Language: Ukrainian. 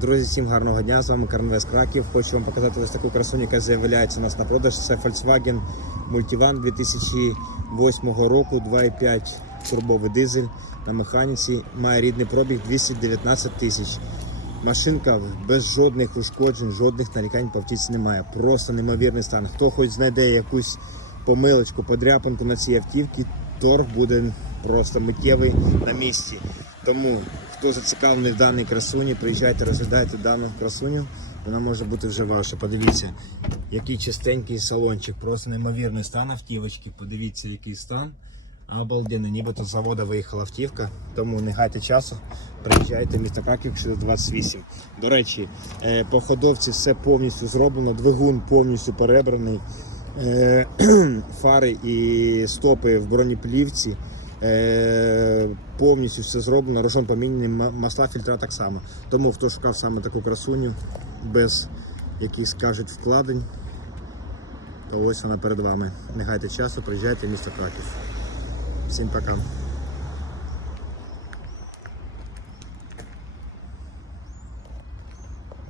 Друзі, всім гарного дня. З вами Карнвест Краків. Хочу вам показати ось таку красуню, яка з'являється у нас на продаж. Це Volkswagen Multivan 2008 року, 2,5 турбовий дизель на механіці. Має рідний пробіг 219 тисяч. Машинка без жодних ушкоджень, жодних нарікань по автівці немає. Просто неймовірний стан. Хто хоч знайде якусь помилочку, подряпинку на цій автівці, торг буде просто миттєвий на місці. Тому хто зацікавлений в даній красуні, приїжджайте, розглядайте дану красуню. Вона може бути вже ваша. Подивіться, який чистенький салончик, просто неймовірний стан автівочки. Подивіться, який стан. Обалденно, нібито з заводу виїхала автівка, тому не гайте часу. Приїжджайте в місто Краків 628. До речі, е, по ходовці все повністю зроблено, двигун повністю перебраний, е, фари і стопи в бронеплівці. Е, повністю все зроблено, рожон поміняний, масла фільтра так само. Тому хто шукав саме таку красуню без якихось кажуть вкладень, то ось вона перед вами. Не гайте часу, приїжджайте в місто Краків. Всім пока.